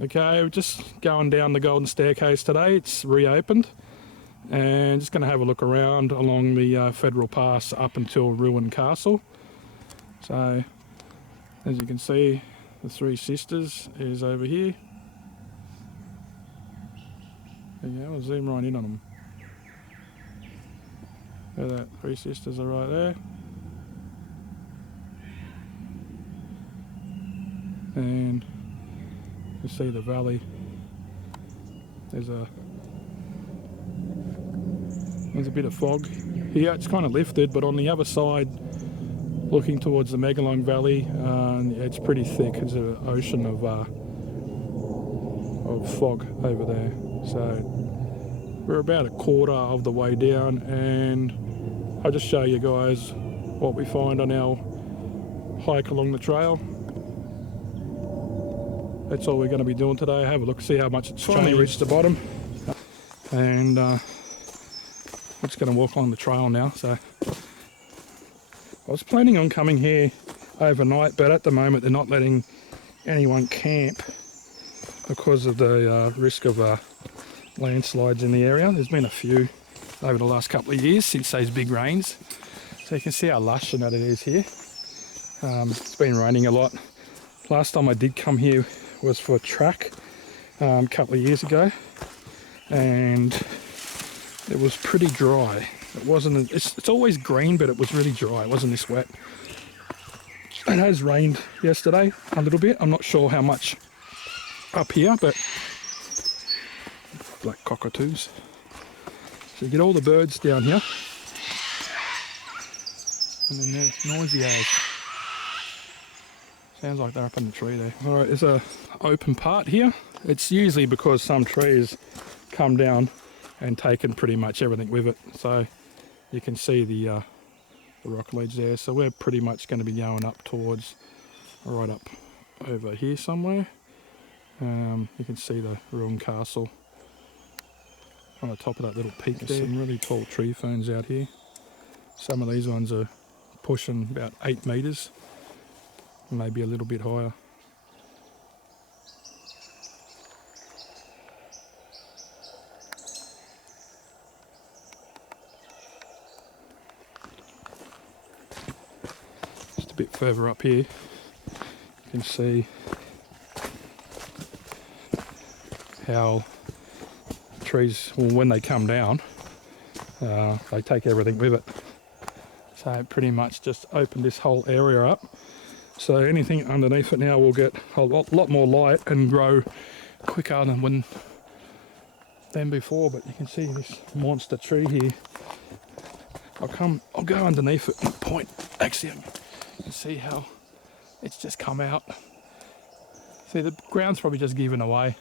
Okay, we're just going down the Golden Staircase today. It's reopened, and just going to have a look around along the Federal Pass up until Ruined Castle. So, as you can see, the Three Sisters is over here. There you go, I'll zoom right in on them. There, that Three Sisters are right there. And you see the valley. There's a bit of fog here. It's kind of lifted, but on the other side, looking towards the Megalong Valley, it's pretty thick. There's an ocean of fog over there. So we're about a quarter of the way down, and I'll just show you guys what we find on our hike along the trail. That's all we're going to be doing today. Have a look, see how much it's finally reached the bottom. And I'm just going to walk along the trail now. So I was planning on coming here overnight, but at the moment they're not letting anyone camp because of the risk of landslides in the area. There's been a few over the last couple of years since those big rains. So you can see how lush and that it is here. It's been raining a lot. Last time I did come here was for a track a couple of years ago, and it was pretty dry. It wasn't, it's always green, but it was really dry. It wasn't this wet. It has rained yesterday a little bit. I'm not sure how much up here, but black cockatoos. So you get all the birds down here, and then they're noisy as. Sounds like they're up in the tree there. Alright, there's a open part here. It's usually because some trees come down and taken pretty much everything with it. So you can see the rock ledge there. So we're pretty much going to be going up towards, right up over here somewhere. You can see the ruined castle on the top of that little peak there. Some really tall tree ferns out here. Some of these ones are pushing about 8 meters. Maybe a little bit higher. Just a bit further up here, you can see how trees, well, when they come down, they take everything with it. So it pretty much just opened this whole area up. So anything underneath it now will get a lot more light and grow quicker than before. But you can see this monster tree here. I'll go underneath it and point. Actually, you can see how it's just come out. See, the ground's probably just given away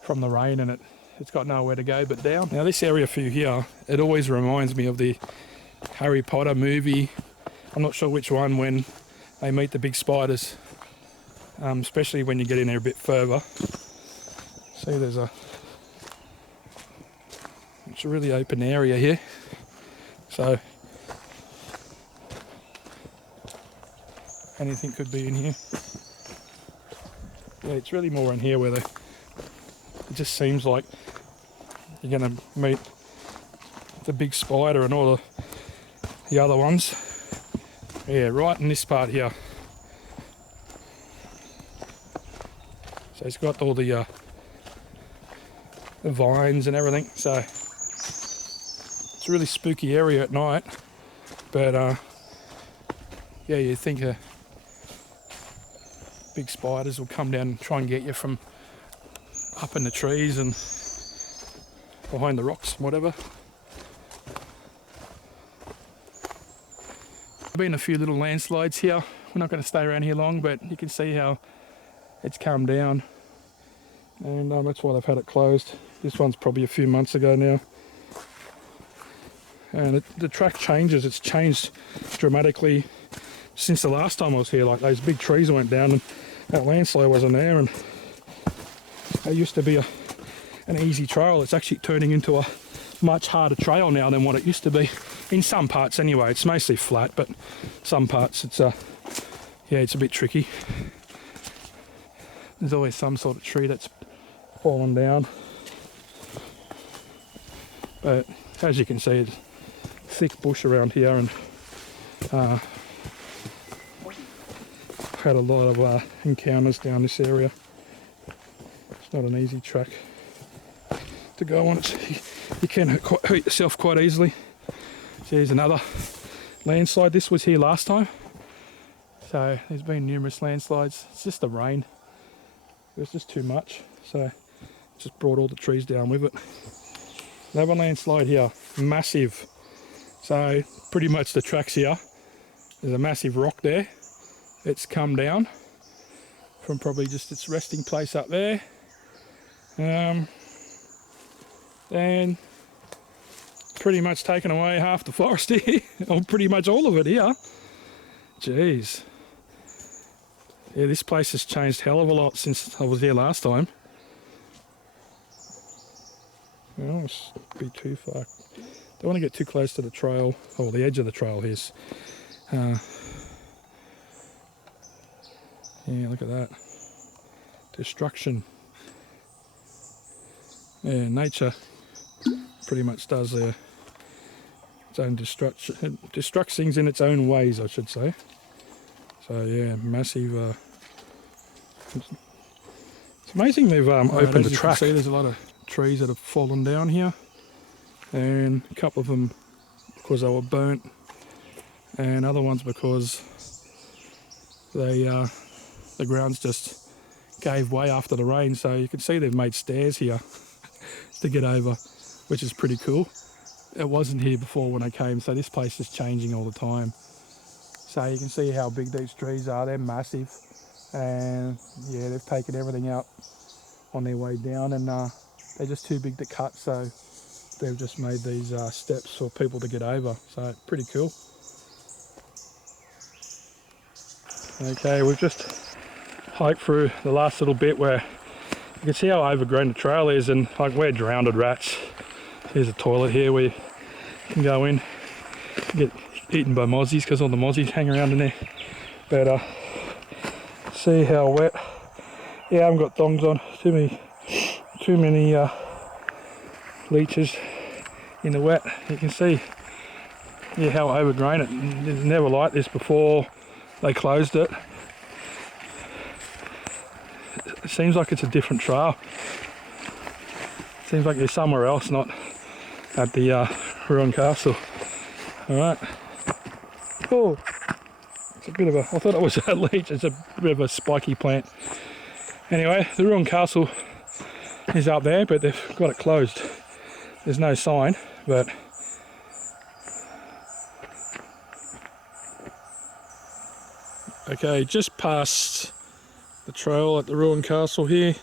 from the rain, and it's got nowhere to go but down. Now this area through here, it always reminds me of the Harry Potter movie. I'm not sure which one, when they meet the big spiders, especially when you get in there a bit further. See, it's a really open area here. So anything could be in here. Yeah, it's really more in here where it just seems like you're gonna meet the big spider and all the other ones. Yeah, right in this part here. So it's got all the vines and everything. So it's a really spooky area at night. But yeah, you think big spiders will come down and try and get you from up in the trees and behind the rocks, whatever. Been a few little landslides here. We're not going to stay around here long, but you can see how it's come down, and that's why they've had it closed. This one's probably a few months ago now, and the track changes. It's changed dramatically since the last time I was here. Like, those big trees went down and that landslide wasn't there, and it used to be an easy trail. It's actually turning into a much harder trail now than what it used to be. In some parts anyway. It's mostly flat, but some parts it's yeah, it's a bit tricky. There's always some sort of tree that's fallen down. But as you can see, it's thick bush around here, and had a lot of encounters down this area. It's not an easy track to go on. You can hurt yourself quite easily. So here's another landslide. This was here last time. So there's been numerous landslides. It's just the rain. It was just too much. So it just brought all the trees down with it. Another landslide here, massive. So pretty much the tracks here. There's a massive rock there. It's come down from probably just its resting place up there. And pretty much taken away half the forest here, or pretty much all of it here. Jeez. Yeah, this place has changed hell of a lot since I was here last time. Well, it's a bit too far. Don't want to get too close to the trail, or the edge of the trail is. Yeah, look at that. Destruction. Yeah, nature pretty much does its own destruction. It destructs things in its own ways, I should say. So yeah, massive. It's amazing they've opened the track. See, there's a lot of trees that have fallen down here, and a couple of them because they were burnt, and other ones because they the ground's just gave way after the rain. So you can see they've made stairs here to get over, which is pretty cool. It wasn't here before when I came, so this place is changing all the time. So you can see how big these trees are. They're massive, and yeah, they've taken everything out on their way down, and they're just too big to cut, so they've just made these steps for people to get over. So pretty cool. Okay, we've just hiked through the last little bit where you can see how overgrown the trail is, and like we're drowned rats. There's a toilet here where you can go in, get eaten by mozzies because all the mozzies hang around in there. But see how wet. Yeah, I haven't got thongs on. Too many leeches in the wet. You can see how overgrown it. It's never like this before they closed it. It seems like it's a different trail. It seems like you're somewhere else, not at the ruined castle. Alright. Oh, it's a bit of a, I thought it was a leech, it's a bit of a spiky plant. Anyway, the ruined castle is up there, but they've got it closed. There's no sign, but okay, just past the trail at the ruined castle here,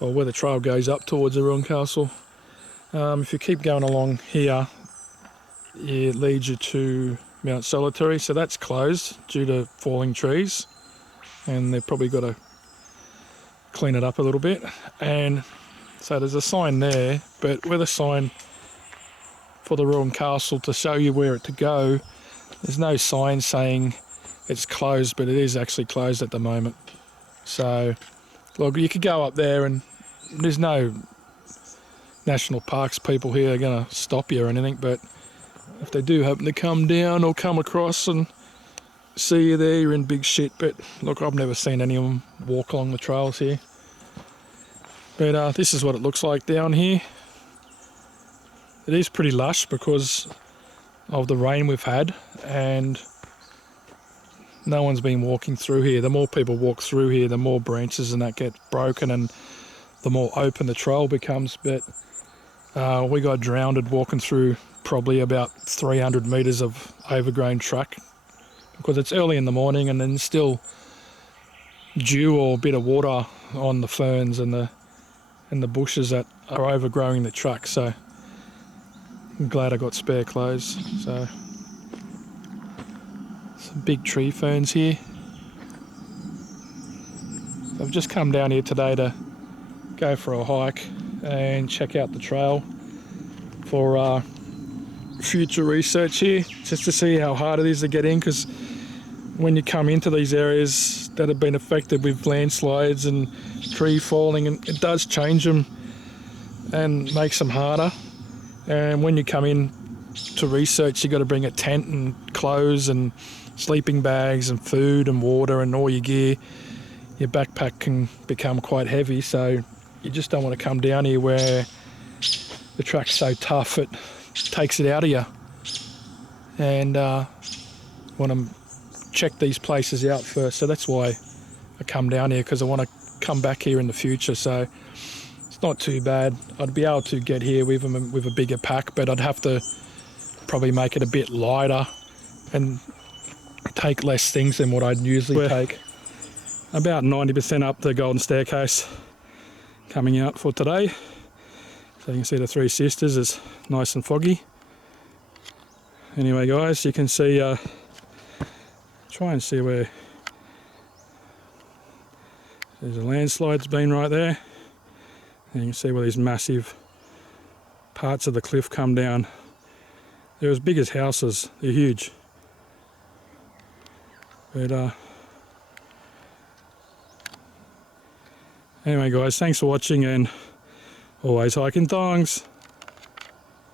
or where the trail goes up towards the ruined castle. If you keep going along here, it leads you to Mount Solitary, so that's closed due to falling trees, and they've probably got to clean it up a little bit. And so there's a sign there, but with a sign for the ruined castle to show you where to go, there's no sign saying it's closed, but it is actually closed at the moment. So look, you could go up there, and there's no national parks people here are going to stop you or anything, but if they do happen to come down or come across and see you there, you're in big shit. But look, I've never seen any of them walk along the trails here. But this is what it looks like down here. It is pretty lush because of the rain we've had, and no one's been walking through here. The more people walk through here, the more branches and that get broken, and the more open the trail becomes. But we got drowned walking through probably about 300 metres of overgrown track because it's early in the morning, and then still dew or a bit of water on the ferns and the bushes that are overgrowing the track. So I'm glad I got spare clothes. So some big tree ferns here. I've just come down here today to go for a hike and check out the trail for future research here, just to see how hard it is to get in, because when you come into these areas that have been affected with landslides and tree falling, and it does change them and makes them harder. And when you come in to research, you've got to bring a tent and clothes and sleeping bags and food and water and all your gear. Your backpack can become quite heavy, so you just don't want to come down here where the track's so tough it takes it out of you. And want to check these places out first, so that's why I come down here, because I want to come back here in the future. So it's not too bad. I'd be able to get here with a bigger pack, but I'd have to probably make it a bit lighter and take less things than what I'd usually take. About 90% up the Golden Staircase coming out for today. So you can see the Three Sisters is nice and foggy. Anyway guys, you can see, try and see where there's a landslide's been right there. And you can see where these massive parts of the cliff come down. They're as big as houses, they're huge. But anyway guys, thanks for watching, and always hiking thongs.